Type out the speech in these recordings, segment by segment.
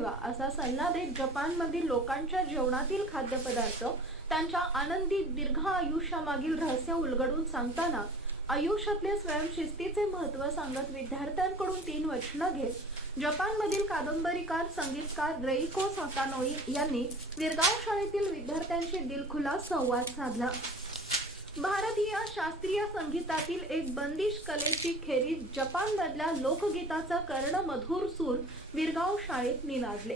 ठेवा असा सल्ला देत जपानमधील लोकांच्या जेवणातील खाद्यपदार्थ त्यांच्या आनंदी दीर्घ आयुष्यामागील रहस्य उलगडून सांगताना आयुष्यातले स्वयंशिस्तीचे महत्त्व सांगत विद्यार्थ्यांकडून 3 वचनं घेत जपानमधील कादंबरीकार संगीतकार रेइको साकानोई यांनी विरगाव शाळेतील विद्यार्थ्यांशी दिलखुलास संवाद साधला। भारतीय शास्त्रीय संगीतातील एक बंदिश कलेची खेरीज जपानमधल्या लोकगीताचा कर्णमधुर सूर विरगाव शाळेत निनादले।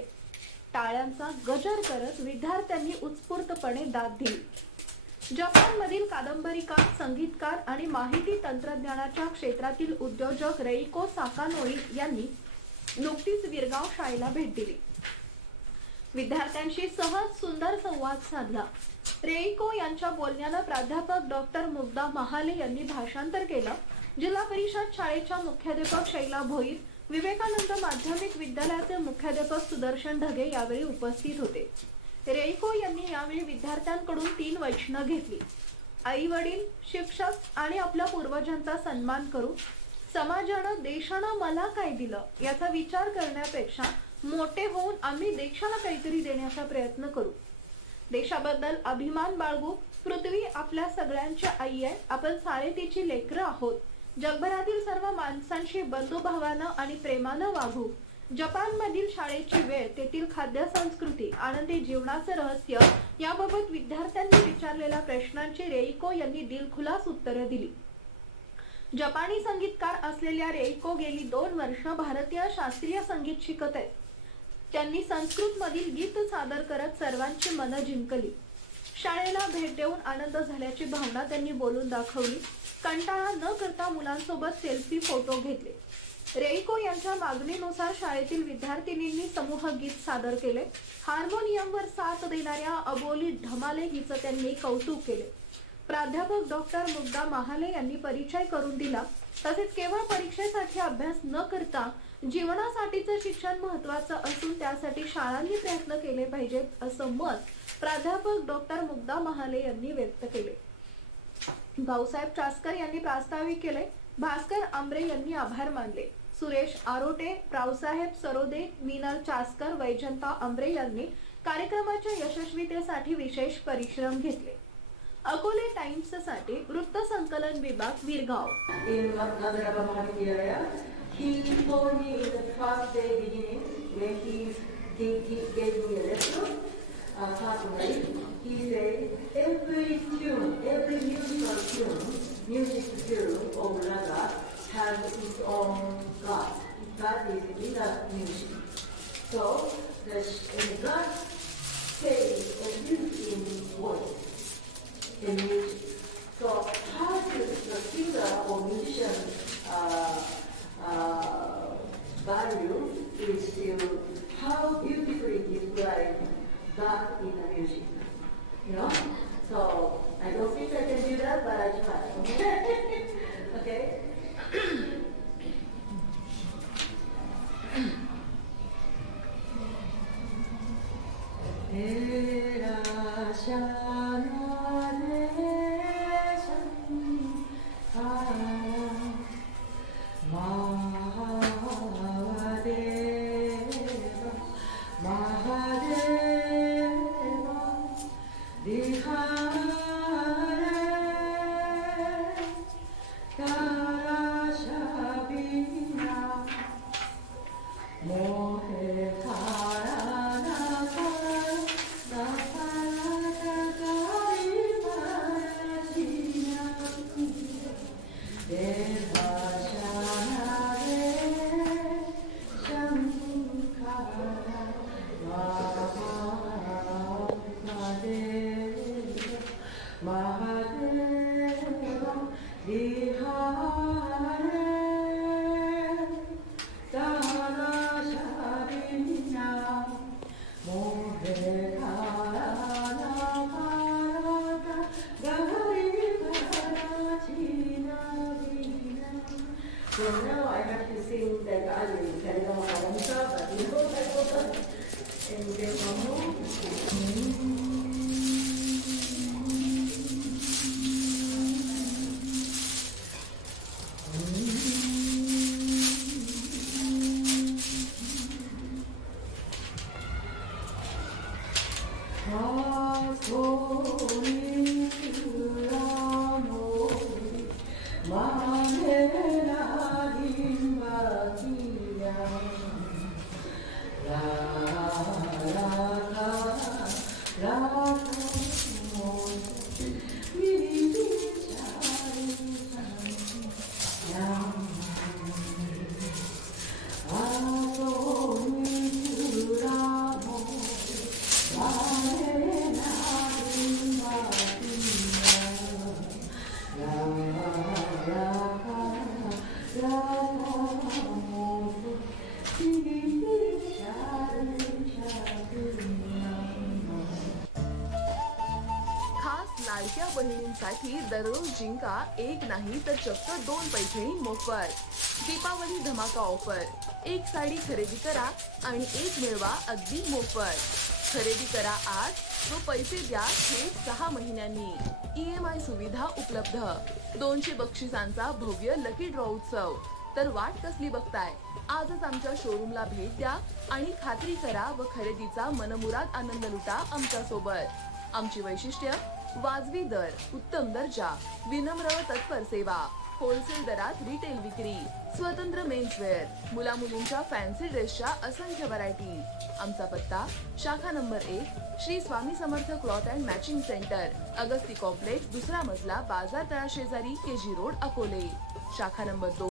टाळ्यांचा गजर करत विद्यार्थ्यांनी उत्स्फूर्तपणे दाद दिली। जपानमधील कादंबरीकार संगीतकार आणि माहिती तंत्रज्ञानाच्या क्षेत्रातील उद्योजक रेइको साकानोई यांनी नुकतीच विरगाव शाळेला भेट दिली। विद्यार्थ्यांशी सहज सुंदर संवाद साधला। रेइको यांच्या बोलण्याला प्राध्यापक डॉक्टर मुग्धा महाले यांनी भाषांतर केलं। जिल्हा परिषद शाळेच्या मुख्याध्यापक शैला भोईर, विवेकानंद माध्यमिक विद्यालयाचे मुख्याध्यापक सुदर्शन ढगे यावेळी उपस्थित होते। रेइको यांनी यावेळी विद्यार्थ्यांकडून 3 वचनं घेतली। आई वडील, शिक्षक आणि आपल्या पूर्वजांचा सन्मान करू। समाजानं देशानं मला काय दिलं याचा विचार करण्यापेक्षा मोठे होऊन आम्ही देशाला काहीतरी देण्याचा प्रयत्न करू। देशाबद्दल अभिमान बाळगू। पृथ्वी आपल्या सगळ्यांची आई आहे, आपण सारे तिची लेकरं आहोत। जगभरातील सर्व माणसांशी बंधुभावानं आणि प्रेमानं वागू। जपानमधील शाळेची वेळ, तेथील खाद्य संस्कृती, आनंदी जीवनाचं रहस्य याबाबत विद्यार्थ्यांनी विचारलेल्या प्रश्नांची रेइको यांनी दिलखुलास उत्तरं दिली। जपानी संगीतकार असलेल्या रेइको गेली 2 वर्ष भारतीय शास्त्रीय संगीत शिकत आहेत। त्यांनी संस्कृत मधील गीत सादर करत सर्वांची मनं जिंकली। शाळेला भेट देऊन आनंद झाल्याची भावना त्यांनी बोलून दाखवली। कंटाळा न करता मुलांसोबत सेल्फी फोटो घेतले। रेइको यांच्या मागणीनुसार शाळेतील विद्यार्थिनींनी समूह गीत सादर केले। हार्मोनियमवर साथ देणाऱ्या अबोली ढमाले हिचं त्यांनी कौतुक केले। प्राध्यापक डॉक्टर मुग्धा महाले यांनी परिचय करून दिला। तसेच केवळ परीक्षेसाठी अभ्यास न करता जीवनासाठीचं शिक्षण महत्त्वाचं असून त्यासाठी शाळांनी प्रयत्न केले पाहिजेत असं मत प्राध्यापक डॉक्टर मुग्धा महाले यांनी व्यक्त केले। भाऊसाहेब चास्कर यांनी प्रास्ताविक केले। भास्कर आंब्रे यांनी आभार मानले। सुरेश आरोटे, रावसाहेब सरोदे, मीनल चास्कर, वैजंता आंब्रे यांनी कार्यक्रमाच्या यशस्वीतेसाठी विशेष परिश्रम घेतले। अकोले टाइम्स साठी वृत्त संकलन विभाग Virgaon. He told me in the first day beginning when he gave me a lesson, personally, he said every tune, every music tune of raga has its own God. God is in the music. So the God stays and lives in voice, in music. So how does the singer or musician value is to how beautifully describe God in the music, you know. So I don't think I can do that, but I try. Okay. So now I have to sing that aria. I don't know how I'm but you know that. And then one more. खास लाडक्या बहिणींसाठी दररोज जिंका एक नाही तर चक्क 2 पैठणी मोफत. दीपावली धमाका ऑफर. एक साडी खरेदी करा आणि एक मिळवा अगदी मोफत. खरेदी करा आज व पैसे द्या थेट 6 महिन्यांनी. EMI सुविधा उपलब्ध. 200 बक्षिसांचा भव्य लकी ड्रॉ उत्सव. तर वाट कसली बघताय? आजच आमच्या शोरूमला भेट द्या आणि खात्री करा व खरेदीचा मनमुराद आनंद लुटा आमच्या सोबत. आमची वैशिष्ट्य वाजवी दर, उत्तम दर्जा, विनम्र व तत्पर सेवा, होलसेल दरात रिटेल विक्री, स्वतंत्र मेन्सवेअर, मुला मुलींच्या फॅन्सी ड्रेसच्या असंख्य व्हरायटीज. आमचा पत्ता शाखा number 1 Shri Swami Samarth cloth and matching centre, Agasti complex, दुसरा मजला, बाजार तळा शेजारी, KG रोड, अकोले. शाखा नंबर 2